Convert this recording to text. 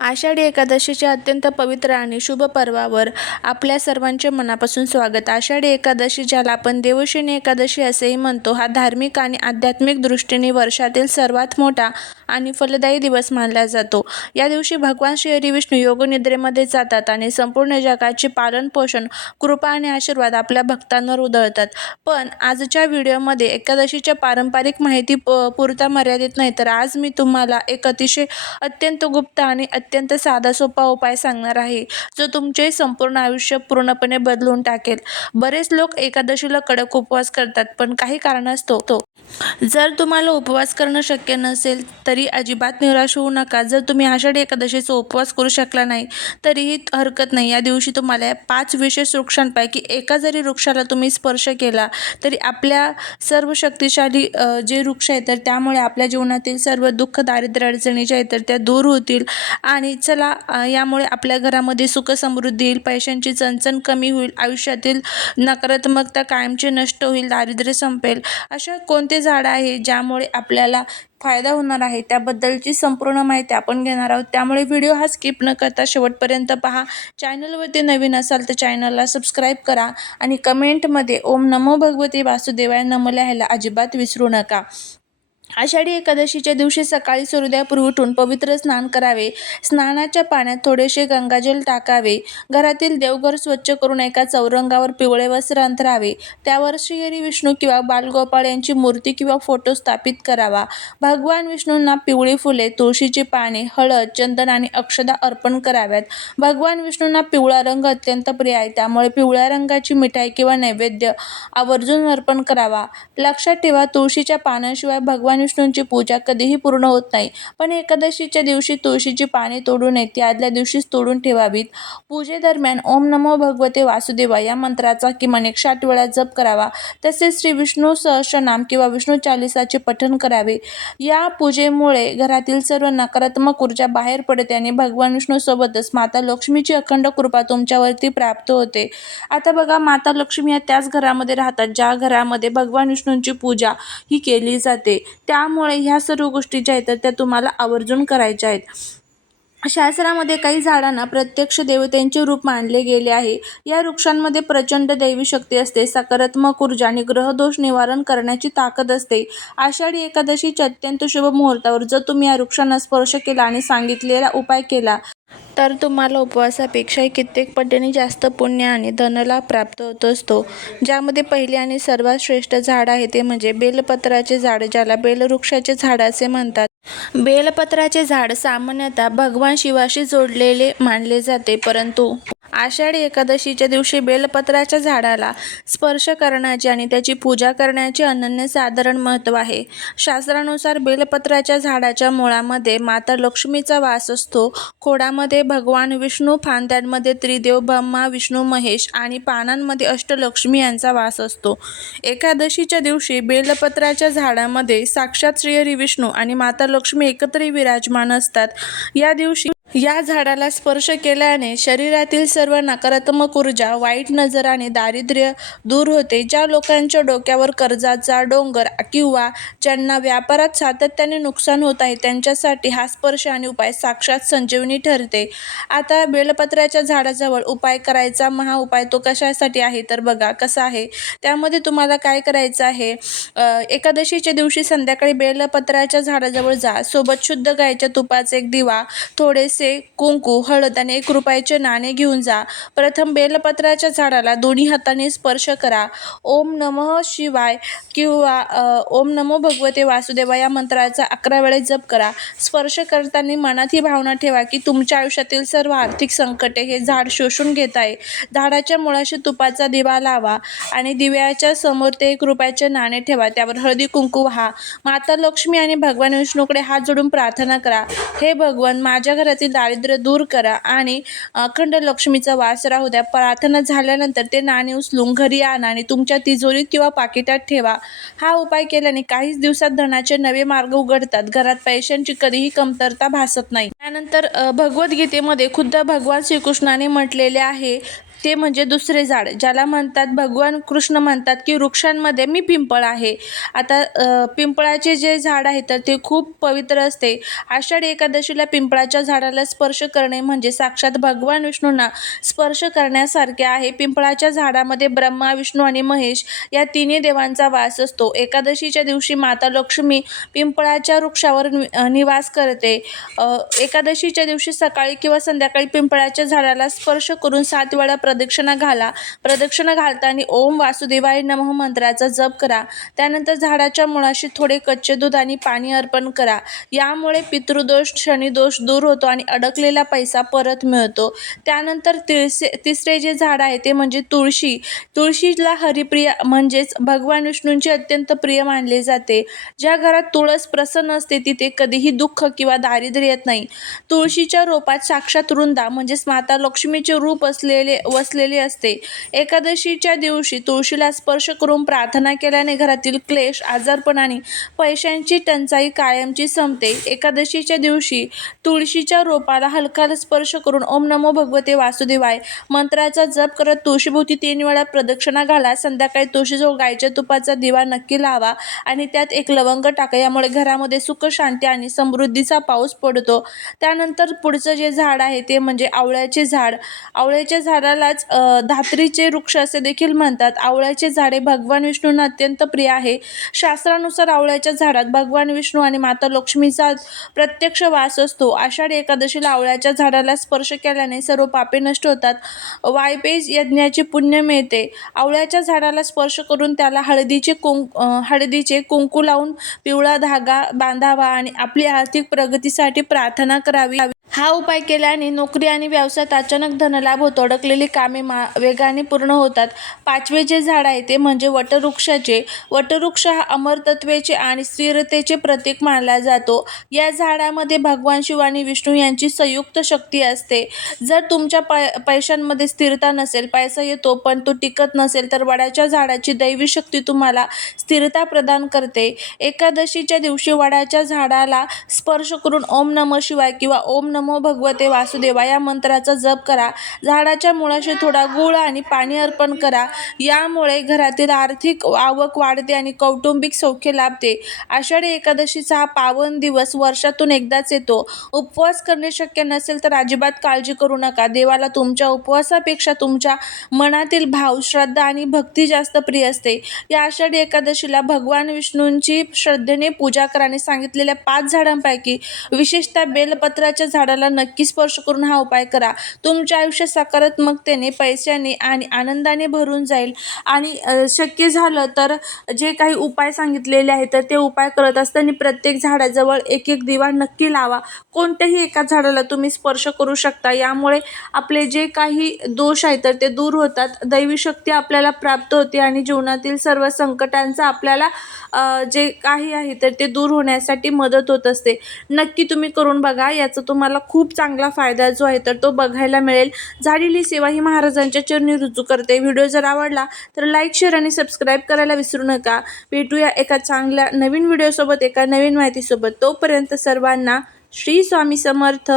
आषाढी एकादशीच्या अत्यंत पवित्र आणि शुभ पर्वावर आपल्या सर्वांचे मनापासून स्वागत. आषाढी एकादशी, ज्याला आपण देवशयनी एकादशी असेही म्हणतो, हा धार्मिक आणि आध्यात्मिक दृष्टीने वर्षातील सर्वात मोठा आणि फलदायी दिवस मानला जातो. या दिवशी भगवान श्री विष्णू योगनिद्रेमध्ये जातात आणि संपूर्ण जगाचे पालन पोषण, कृपा आणि आशीर्वाद आपल्या भक्तांवर उधळतात. पण आजच्या व्हिडिओमध्ये एकादशीच्या पारंपरिक माहिती पुरता मर्यादित नाही, तर आज मी तुम्हाला एक अत्यंत गुप्त आणि अत्यंत साधा सोपा उपाय सांगणार आहे, जो तुमचे संपूर्ण आयुष्य पूर्णपणे बदलून टाकेल. बरेच लोक एकादशीला कडक उपवास करतात, पण काही कारणास्तव जर तुम्हाला उपवास करणं शक्य नसेल तरी अजिबात निराश होऊ नका. जर तुम्ही आषाढी एकादशीचा उपवास करू शकला नाही तरीही हरकत नाही. या दिवशी तुम्हाला 5 विशेष वृक्षांपैकी एका जरी वृक्षाला तुम्ही स्पर्श केला तरी आपल्या सर्व शक्तिशाली जे वृक्ष आहेत, तर त्यामुळे आपल्या जीवनातील सर्व दुःख, दारिद्र्य, अडचणी ज्या आहेत तर त्या दूर होतील. आणि चला, यामुळे आपल्या घरामध्ये सुख समृद्धी येईल, पैशांची चणचण कमी होईल, आयुष्यातील नकारात्मकता कायमची नष्ट होईल, दारिद्र्य संपेल. अशा कोणते झाडं आहे ज्यामुळे आपल्याला फायदा होणार आहे, त्याबद्दलची संपूर्ण माहिती आपण घेणार आहोत. त्यामुळे व्हिडिओ हा स्किप न करता शेवटपर्यंत पहा. चॅनलवरती नवीन असाल तर चॅनलला सबस्क्राईब करा आणि कमेंटमध्ये ओम नमो भगवते वासुदेवाय नमः लिहायला अजिबात विसरू नका. आषाढी एकादशीच्या दिवशी सकाळी सूर्योदयापूर्वी उठून पवित्र स्नान करावे. स्नानाच्या पाण्यात थोडेसे गंगाजल टाकावे. घरातील देवघर स्वच्छ करून एका चौरंगावर पिवळे वस्त्र अंथरावे. त्यावर श्री विष्णू किंवा बालगोपाळ यांची मूर्ती किंवा फोटो स्थापित करावा. भगवान विष्णूंना पिवळी फुले, तुळशीची पाने, हळद, चंदन आणि अक्षदा अर्पण कराव्यात. भगवान विष्णूंना पिवळा रंग अत्यंत प्रिय आहे, त्यामुळे पिवळ्या रंगाची मिठाई किंवा नैवेद्य आवर्जून अर्पण करावा. लक्षात ठेवा, तुळशीच्या पानांशिवाय भगवान विष्णूंची पूजा कधीही पूर्ण होत नाही. पण एकादशीच्या दिवशी तुळशीची पाने तोडू नयेत, ती आदल्या दिवशीच तोडून ठेवावीत. पूजेदरम्यान ओम नमो भगवते वासुदेवाय या मंत्राचा किमान 108 वेळा जप करावा. तसेच श्री विष्णू सहस्रनाम किंवा विष्णू चालीसाचे पठण करावे. या पूजेमुळे घरातील सर्व नकारात्मक ऊर्जा बाहेर पडते आणि भगवान विष्णू सोबतच माता लक्ष्मीची अखंड कृपा तुमच्यावरती प्राप्त होते. आता बघा, माता लक्ष्मी या त्याच घरामध्ये राहतात ज्या घरामध्ये भगवान विष्णूंची पूजा ही केली जाते. त्यामुळे ह्या सर्व गोष्टी ज्या आहेत त्या तुम्हाला आवर्जून करायच्या आहेत. शास्त्रामध्ये काही झाडांना प्रत्यक्ष देवतेंचे रूप मानले गेले आहे. या वृक्षांमध्ये प्रचंड दैवी शक्ती असते, सकारात्मक ऊर्जा आणि ग्रहदोष निवारण करण्याची ताकद असते. आषाढी एकादशीच्या अत्यंत शुभ मुहूर्तावर जर तुम्ही या वृक्षांना स्पर्श केला आणि सांगितलेला उपाय केला तर तुम्हाला उपवासापेक्षाही कित्येक पटीने जास्त पुण्य आणि धनलाभ प्राप्त होत असतो. ज्यामध्ये पहिले आणि सर्वात श्रेष्ठ झाड आहे ते म्हणजे बेलपत्राचे झाड, ज्याला बेलवृक्षाचे झाड असे म्हणतात. बेलपत्राचे झाड सामान्यतः भगवान शिवाशी जोडलेले मानले जाते, परंतु आषाढी एकादशीच्या दिवशी बेलपत्राच्या झाडाला स्पर्श करण्याचे आणि त्याची पूजा करण्याचे अनन्यसाधारण महत्त्व आहे. शास्त्रानुसार बेलपत्राच्या झाडाच्या मुळामध्ये माता लक्ष्मीचा वास असतो. खोडामध्ये भगवान विष्णू, फांद्यांमध्ये त्रिदेव ब्रह्मा, विष्णू, महेश आणि पानांमध्ये अष्टलक्ष्मी यांचा वास असतो. एकादशीच्या दिवशी बेलपत्राच्या झाडामध्ये साक्षात श्री विष्णू आणि माता लक्ष्मी एकत्र विराजमान असतात. या दिवशी या झाडाला स्पर्श केल्याने शरीरातील सर्व नकारात्मक ऊर्जा, वाईट नजर आणि दारिद्र्य दूर होते. ज्या लोकांच्या डोक्यावर कर्जाचा डोंगर किंवा ज्यांना व्यापारात सातत्याने नुकसान होत आहे, त्यांच्यासाठी हा स्पर्श आणि उपाय साक्षात संजीवनी ठरते. आता बेलपत्राच्या झाडाजवळ उपाय करायचा महाउपाय तो कशासाठी आहे तर बघा कसा आहे. त्यामध्ये तुम्हाला काय करायचं आहे, एकादशीच्या दिवशी संध्याकाळी बेलपत्राच्या झाडाजवळ जा. सोबत शुद्ध गायीच्या तुपाचा एक दिवा, थोडेसे कुंकू, हळद आणि 1 रुपयाचे नाणे घेऊन जा. प्रथम बेलपत्राच्या झाडाला दोन्ही हाताने स्पर्श करा. ओम नमः शिवाय किंवा ओम नमो भगवते वासुदेवाय या मंत्राचा 11 वेळेस जप करा. स्पर्श करताना मनात ही भावना ठेवा की तुमच्या आयुष्यातील सर्व आर्थिक संकटे हे झाड शोषून घेत आहे. झाडाच्या मुळाशी तुपाचा दिवा लावा आणि दिव्याच्या समोर ते 1 रुपयाचे नाणे ठेवा. त्यावर हळदी कुंकू वाहा. माता लक्ष्मी आणि भगवान विष्णूकडे हात जोडून प्रार्थना करा, हे भगवान, माझ्या घरातील दारिद्र्य दूर करा आणि अखंड लक्ष्मीचा वास राहू द्या. प्रार्थना झाल्यानंतर ते नाणे उचलून घरी आणा आणि तुमच्या तिजोरीत किंवा पाकिटात ठेवा. हा उपाय केल्याने काहीच दिवसात धनाचे नवे मार्ग उघडतात. घरात पैशांची कधीही कमतरता भासत नाही. त्यानंतर भगवद्गीतेमध्ये खुद्द भगवान श्रीकृष्णाने म्हटलेले आहे ते म्हणजे दुसरे झाड, ज्याला म्हणतात भगवान कृष्ण म्हणतात की वृक्षांमध्ये मी पिंपळ आहे. आता पिंपळाचे जे झाड आहे तर ते खूप पवित्र असते. आषाढी एकादशीला पिंपळाच्या झाडाला स्पर्श करणे म्हणजे साक्षात भगवान विष्णूंना स्पर्श करण्यासारखे आहे. पिंपळाच्या झाडामध्ये ब्रह्मा, विष्णू आणि महेश या तिन्ही देवांचा वास असतो. एकादशीच्या दिवशी माता लक्ष्मी पिंपळाच्या वृक्षावर निवास करते. एकादशीच्या दिवशी सकाळी किंवा संध्याकाळी पिंपळाच्या झाडाला स्पर्श करून 7 वेळा प्रदक्षिणा घाला. प्रदक्षिणा घालताना ओम वासुदेवाय नमः मंत्राचा जप करा. त्यानंतर झाडाच्या मुळाशी थोडे कच्चे दूध आणि पाणी अर्पण करा. यामुळे पितृदोष, शनिदोष दूर होतो आणि अडकलेला पैसा परत मिळतो. त्यानंतर तिसरे जे झाड आहे ते म्हणजे तुळशी. तुळशीला हरिप्रिया म्हणजेच भगवान विष्णूंची अत्यंत प्रिय मानले जाते. ज्या घरात तुळस प्रसन्न असते तिथे कधीही दुःख किंवा दारिद्र्य येत नाही. तुळशीच्या रोपात साक्षात वृंदा म्हणजेच माता लक्ष्मीचे रूप वसलेले असते. एकादशीच्या दिवशी तुळशीला स्पर्श करून प्रार्थना केल्याने घरातील क्लेश, आजारपण आणि पैशांची टंचाई कायमची संपते. एकादशीच्या दिवशी तुळशीच्या रोपाला हलका स्पर्श करून ओम नमो भगवते वासुदेवाय मंत्राचा जप करत तुळशीभोवती 3 वेळा प्रदक्षिणा घाला. संध्याकाळी तुळशीजवळ गायीच्या तुपाचा दिवा नक्की लावा आणि त्यात एक लवंग टाका. यामुळे घरामध्ये सुख, शांती आणि समृद्धीचा पाऊस पडतो. त्यानंतर पुढचं जे झाड आहे ते म्हणजे आवळ्याचे झाड. आवळ्याच्या झाडालाच धात्रीचे वृक्ष असे देखील म्हणतात. आवळ्याचे झाड हे भगवान विष्णूंना अत्यंत प्रिय आहे. शास्त्रानुसार आवळ्याच्या झाडात भगवान विष्णू आणि माता लक्ष्मीचा प्रत्यक्ष वास असतो. आषाढी एकादशीला आवळ्याच्या झाडाला स्पर्श केल्याने सर्व पापे नष्ट होतात. वायपेज यज्ञाचे पुण्य मिळते. आवळ्याच्या झाडाला स्पर्श करून त्याला हळदीचे कुंकू लावून पिवळा धागा बांधावा आणि आपली आर्थिक प्रगतीसाठी प्रार्थना करावी. हा उपाय केल्याने नोकरी आणि व्यवसायात अचानक धनलाभ होतो. अडकलेली कामे वेगाने पूर्ण होतात. 5वे जे झाड आहे ते म्हणजे वटवृक्षाचे. वटवृक्ष हा अमरतत्वाचे आणि स्थिरतेचे प्रतीक मानला जातो. या झाडामध्ये भगवान शिव आणि विष्णू यांची संयुक्त शक्ती असते. जर तुमच्या पैशांमध्ये स्थिरता नसेल, पैसा येतो पण तो टिकत नसेल, तर वडाच्या झाडाची दैवी शक्ती तुम्हाला स्थिरता प्रदान करते. एकादशीच्या दिवशी वडाच्या झाडाला स्पर्श करून ओम नमः शिवाय किंवा ओम नमो भगवते वासुदेवाय या मंत्राचा जप करा. झाडाच्या मुळाशी थोडा गूळ आणि पाणी अर्पण करा. यामुळे घरातील आर्थिक आवक वाढते आणि कौटुंबिक सौख्य लाभते. आषाढी एकादशीचा हा पावन दिवस वर्षातून एकदाच येतो. उपवास करणे शक्य नसेल तर अजिबात काळजी करू नका. देवाला तुमच्या उपवासापेक्षा तुमच्या मनातील भाव, श्रद्धा आणि भक्ती जास्त प्रिय असते. या आषाढी एकादशीला भगवान विष्णूंची श्रद्धेने पूजा करा आणि सांगितलेल्या 5 झाडांपैकी विशेषतः बेलपत्राच्या झाडाला नक्की स्पर्श करून हा उपाय करा. तुमचे आयुष्य सकारात्मकतेने, पैशाने आणि आनंदाने भरून जाईल. आणि शक्य झालं तर जे काही उपाय सांगितलेले आहेत तर ते उपाय करत असताना प्रत्येक झाडाजवळ एक दिवा नक्की लावा. कोणत्याही एका झाडाला तुम्ही स्पर्श करू शकता. यामुळे आपले जे काही दोष आहेत तर ते दूर होतात. दैवी शक्ती आपल्याला प्राप्त होते आणि जीवनातील सर्व संकटांचा आपल्याला जे काही आहे तर ते दूर होण्यासाठी मदत होत असते. नक्की तुम्ही करून बघा. याचा तुम्हाला खूप चांगला फायदा जो आहे तर तो बघायला मिळेल. झालेली सेवा ही महाराजांच्या चरणी रुजू करते. व्हिडिओ जर आवडला तर लाईक, शेअर आणि सबस्क्राईब करायला विसरू नका. भेटूया एका चांगल्या नवीन व्हिडिओसोबत, एका नवीन माहितीसोबत. तोपर्यंत सर्वांना श्री स्वामी समर्थ.